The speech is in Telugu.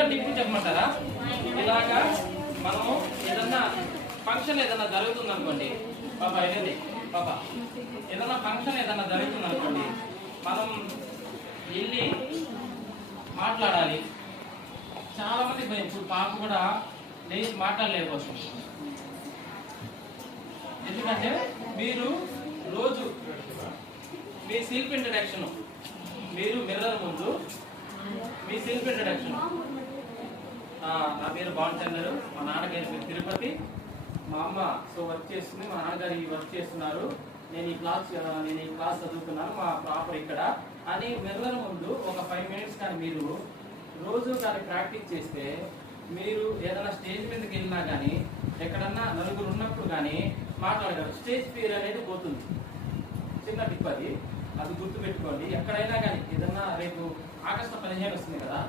టిప్పు చెప్పమంటారా? ఇలాగా మనము ఏదన్నా ఫంక్షన్ ఏదన్నా జరుగుతుంది అనుకోండి, పాపా ఏంటి పాపా ఏదన్నా ఫంక్షన్ ఏదన్నా జరుగుతుంది అనుకోండి, మనం వెళ్ళి మాట్లాడాలి. చాలా మంది ఇప్పుడు పాప కూడా లేచి మాట్లాడలేకపోతుంది. ఎందుకంటే మీరు రోజు మీ సెల్ఫ్ ఇంట్రడక్షన్, మీరు మిర్రర్ ముందు మీ సెల్ఫ్ ఇంట్రడక్షన్, నా పేరు భానుచందర్, మా నాన్నగారి పేరు తిరుపతి, మా అమ్మ వర్క్ చేస్తుంది, మా నాన్నగారు ఈ వర్క్ చేస్తున్నారు, నేను ఈ క్లాస్ చదువుతున్నాను, మా ప్రాపర్ ఇక్కడ అని మిర్రర్ ముందు ఒక 5 మినిట్స్ కానీ మీరు రోజు కానీ ప్రాక్టీస్ చేస్తే మీరు ఏదైనా స్టేజ్ మీదకి వెళ్ళినా కానీ ఎక్కడన్నా నలుగురు ఉన్నప్పుడు కానీ మాట్లాడగలరు. స్టేజ్ ఫియర్ అనేది పోతుంది. చిన్న టిప్ అది గుర్తుపెట్టుకోండి. ఎక్కడైనా కానీ ఏదన్నా రేపు ఆగస్టు 15 వస్తుంది కదా,